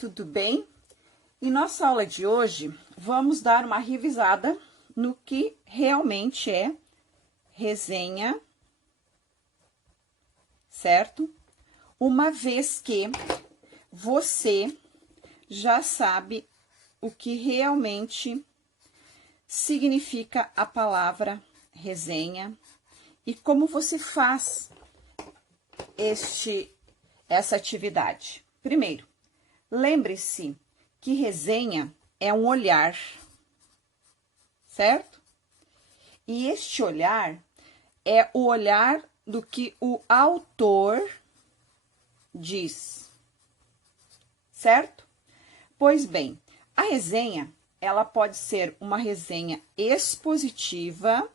tudo bem? Em nossa aula de hoje, vamos dar uma revisada no que realmente é resenha, certo? Uma vez que você já sabe o que realmente significa a palavra resenha e como você faz essa atividade. Primeiro, lembre-se que resenha é um olhar, certo? E este olhar é o olhar do que o autor diz, certo? Pois bem, a resenha, ela pode ser uma resenha expositiva,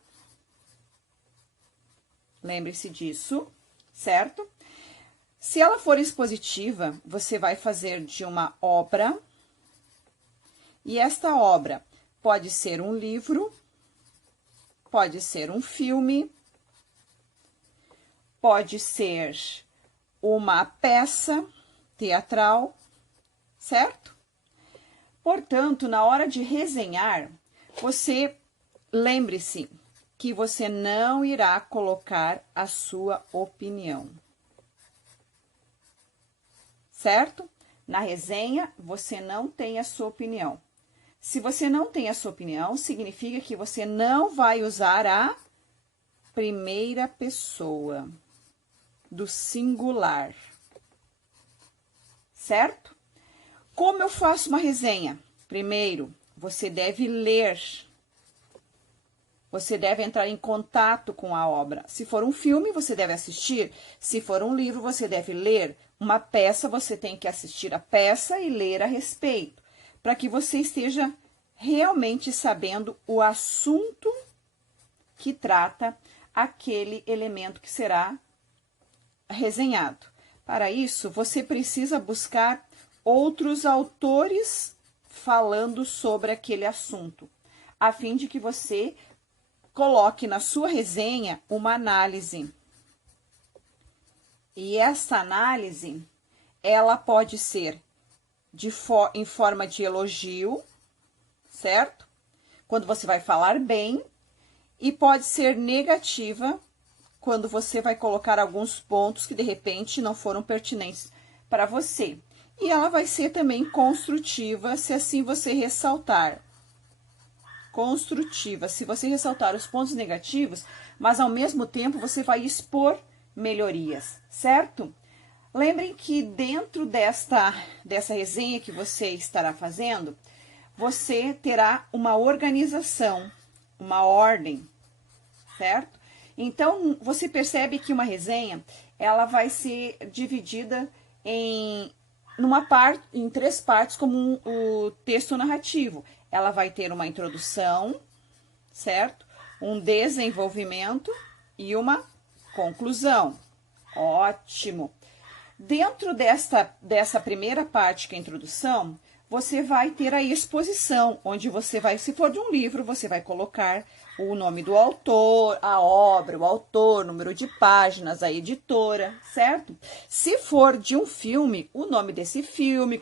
lembre-se disso, certo? Se ela for expositiva, você vai fazer de uma obra, e esta obra pode ser um livro, pode ser um filme, pode ser uma peça teatral, certo? Portanto, na hora de resenhar, você lembre-se que você não irá colocar a sua opinião. Certo? Na resenha, você não tem a sua opinião. Se você não tem a sua opinião, significa que você não vai usar a primeira pessoa do singular. Certo? Como eu faço uma resenha? Primeiro, você deve ler. Você deve entrar em contato com a obra. Se for um filme, você deve assistir. Se for um livro, você deve ler. Uma peça, você tem que assistir a peça e ler a respeito, para que você esteja realmente sabendo o assunto que trata aquele elemento que será resenhado. Para isso, você precisa buscar outros autores falando sobre aquele assunto, a fim de que você coloque na sua resenha uma análise. E essa análise, ela pode ser em forma de elogio, certo? Quando você vai falar bem, e pode ser negativa, quando você vai colocar alguns pontos que de repente não foram pertinentes para você. E ela vai ser também construtiva, se assim você ressaltar. Construtiva, se você ressaltar os pontos negativos, mas ao mesmo tempo você vai expor melhorias, certo? Lembrem que dentro dessa resenha que você estará fazendo, você terá uma organização, uma ordem, certo? Então, você percebe que uma resenha, ela vai ser dividida em três partes, como o texto narrativo. Ela vai ter uma introdução, certo? Um desenvolvimento e uma conclusão. Ótimo! Dentro dessa primeira parte, que é a introdução, você vai ter a exposição, onde você vai, se for de um livro, você vai colocar o nome do autor, a obra, o autor, número de páginas, a editora, certo? Se for de um filme, o nome desse filme,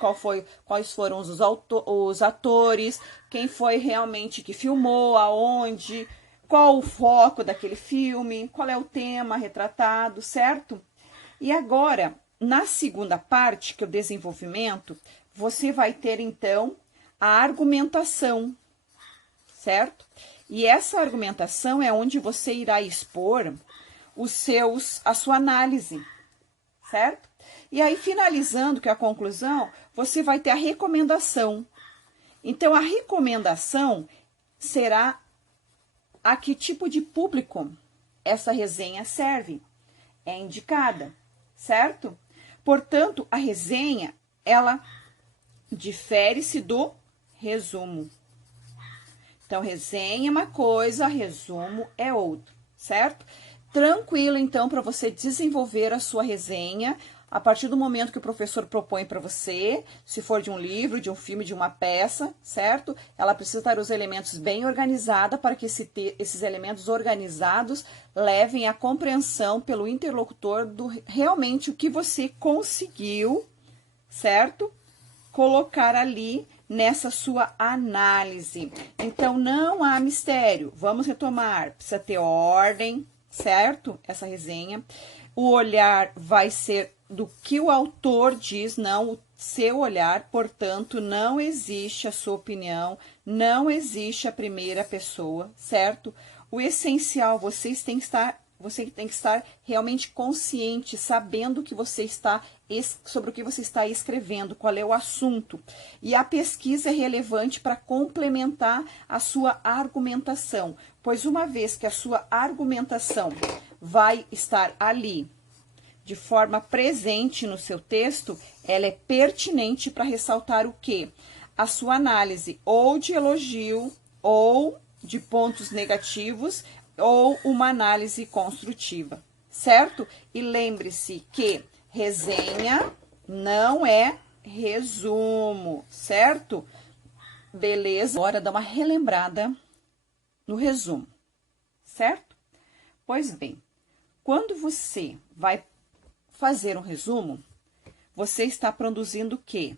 quais foram os atores, quem foi realmente que filmou, aonde, qual o foco daquele filme, qual é o tema retratado, certo? E agora, na segunda parte, que é o desenvolvimento, você vai ter, então, a argumentação, certo? E essa argumentação é onde você irá expor a sua análise, certo? E aí, finalizando, que é a conclusão, você vai ter a recomendação. Então, a recomendação será a que tipo de público essa resenha serve, é indicada, certo? Portanto, a resenha, ela difere-se do resumo. Então, resenha é uma coisa, resumo é outra, certo? Tranquilo, então, para você desenvolver a sua resenha a partir do momento que o professor propõe para você, se for de um livro, de um filme, de uma peça, certo? Ela precisa estar os elementos bem organizados para que esses elementos organizados levem à compreensão pelo interlocutor do realmente o que você conseguiu, certo? colocar ali nessa sua análise. Então, não há mistério. Vamos retomar. Precisa ter ordem, certo? Essa resenha. O olhar vai ser do que o autor diz, não o seu olhar. Portanto, não existe a sua opinião, não existe a primeira pessoa, certo? O essencial, você tem que estar realmente consciente, sabendo que você está sobre o que você está escrevendo, qual é o assunto. E a pesquisa é relevante para complementar a sua argumentação, pois uma vez que a sua argumentação vai estar ali de forma presente no seu texto, ela é pertinente para ressaltar o quê? A sua análise ou de elogio ou de pontos negativos ou uma análise construtiva, certo? E lembre-se que resenha não é resumo, certo? Beleza? Agora dá uma relembrada no resumo, certo? Pois bem, quando você vai fazer um resumo, você está produzindo o quê?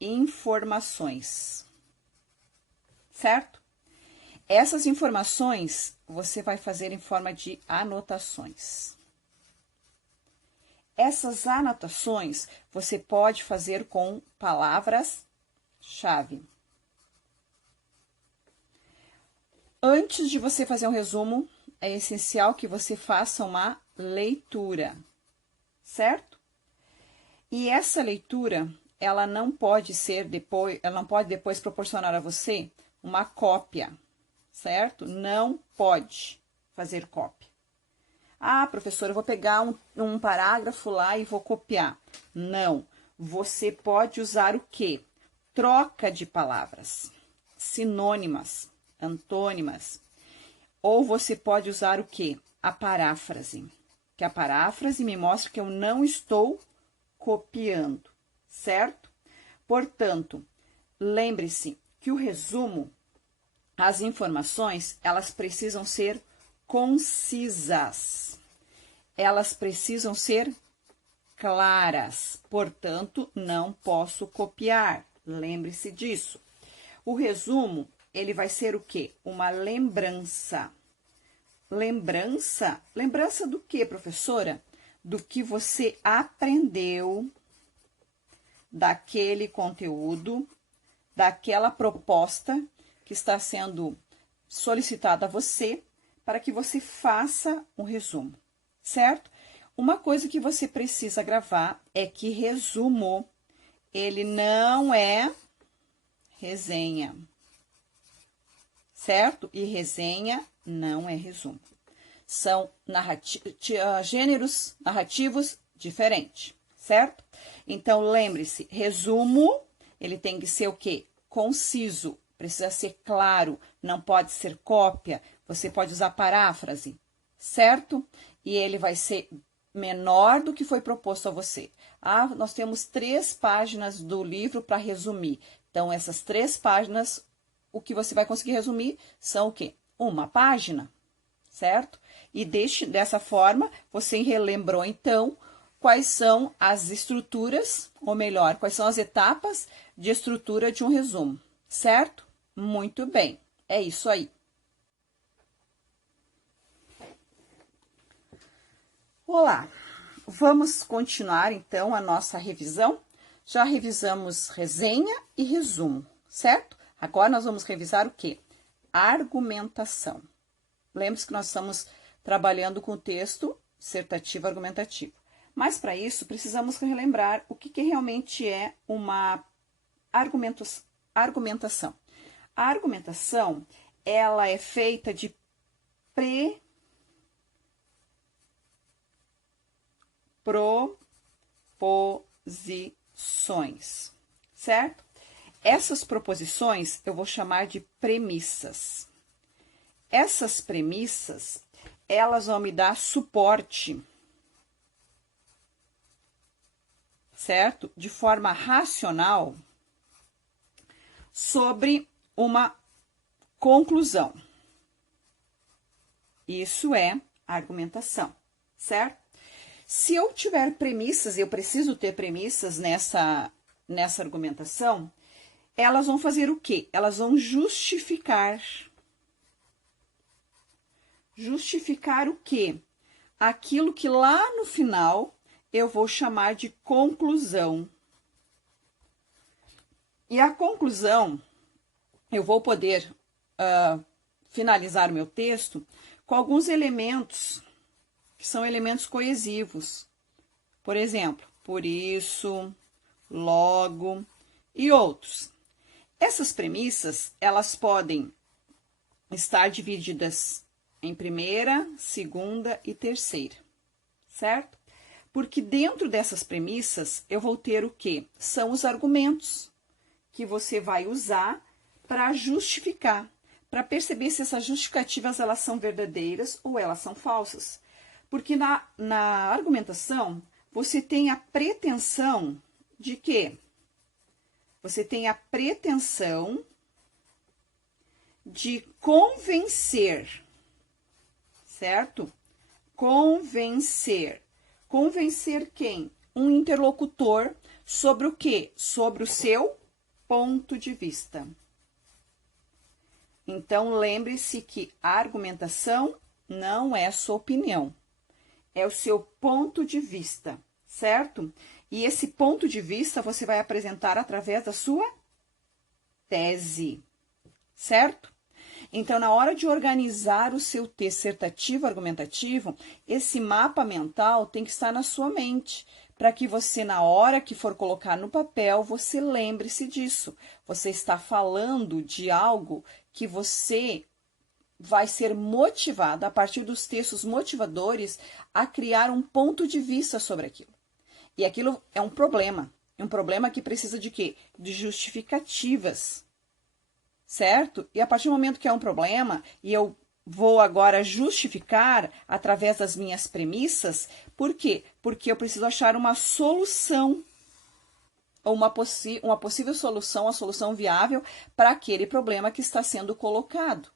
Informações, certo? Essas informações você vai fazer em forma de anotações. Essas anotações você pode fazer com palavras-chave. Antes de você fazer um resumo, é essencial que você faça uma leitura, certo? E essa leitura, ela não pode depois proporcionar a você uma cópia, certo? Não pode fazer cópia. Ah, professora, eu vou pegar um parágrafo lá e vou copiar. Não. Você pode usar o quê? Troca de palavras, sinônimas, antônimas. Ou você pode usar o quê? A paráfrase. Que a paráfrase me mostra que eu não estou copiando, certo? Portanto, lembre-se que o resumo, as informações, elas precisam ser concisas. Elas precisam ser claras. Portanto, não posso copiar. Lembre-se disso. O resumo, ele vai ser o quê? Uma lembrança. Lembrança? Lembrança do quê, professora? Do que você aprendeu daquele conteúdo, daquela proposta que está sendo solicitada a você para que você faça um resumo, certo? Uma coisa que você precisa gravar é que resumo, ele não é resenha, certo? E resenha não é resumo. São gêneros narrativos diferentes, certo? Então, lembre-se, resumo, ele tem que ser o quê? Conciso, precisa ser claro, não pode ser cópia, você pode usar paráfrase, certo? E ele vai ser menor do que foi proposto a você. Ah, nós temos 3 páginas do livro para resumir. Então, essas 3 páginas, o que você vai conseguir resumir são o quê? Uma página, certo? E dessa forma, você relembrou, então, quais são as estruturas, ou melhor, quais são as etapas de estrutura de um resumo, certo? Muito bem, é isso aí. Olá, vamos continuar, então, a nossa revisão. Já revisamos resenha e resumo, certo? Agora, nós vamos revisar o quê? Argumentação. Lembre-se que nós estamos trabalhando com o texto dissertativo argumentativo. Mas, para isso, precisamos relembrar o que realmente é uma argumentação. A argumentação, ela é feita de proposições, certo? Essas proposições eu vou chamar de premissas. Essas premissas, elas vão me dar suporte, certo? De forma racional sobre uma conclusão. Isso é argumentação, certo? Se eu tiver premissas, eu preciso ter premissas nessa argumentação, elas vão fazer o quê? Elas vão justificar. Justificar o quê? Aquilo que lá no final eu vou chamar de conclusão. E a conclusão, eu vou poder finalizar o meu texto com alguns elementos que são elementos coesivos. Por exemplo, por isso, logo e outros. Essas premissas, elas podem estar divididas em primeira, segunda e terceira, certo? Porque dentro dessas premissas, eu vou ter o quê? São os argumentos que você vai usar para justificar, para perceber se essas justificativas elas são verdadeiras ou elas são falsas. Porque na argumentação, você tem a pretensão de quê? Você tem a pretensão de convencer, certo? Convencer. Convencer quem? Um interlocutor sobre o quê? Sobre o seu ponto de vista. Então, lembre-se que a argumentação não é sua opinião, é o seu ponto de vista, certo? E esse ponto de vista você vai apresentar através da sua tese, certo? Então, na hora de organizar o seu texto dissertativo argumentativo, esse mapa mental tem que estar na sua mente, para que você, na hora que for colocar no papel, você lembre-se disso. Você está falando de algo que você vai ser motivado, a partir dos textos motivadores, a criar um ponto de vista sobre aquilo. E aquilo é um problema que precisa de quê? De justificativas, certo? E a partir do momento que é um problema, e eu vou agora justificar através das minhas premissas, por quê? Porque eu preciso achar uma solução, ou uma possível solução, a solução viável para aquele problema que está sendo colocado.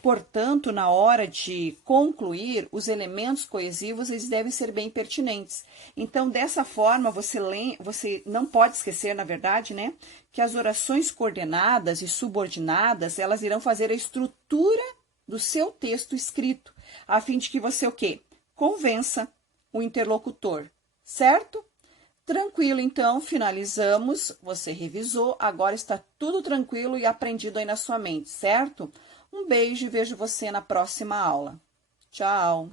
Portanto, na hora de concluir, os elementos coesivos eles devem ser bem pertinentes. Então, dessa forma, você não pode esquecer, na verdade, né, que as orações coordenadas e subordinadas, elas irão fazer a estrutura do seu texto escrito, a fim de que você o quê? Convença o interlocutor, certo? Tranquilo, então, finalizamos, você revisou, agora está tudo tranquilo e aprendido aí na sua mente, certo? Um beijo e vejo você na próxima aula. Tchau!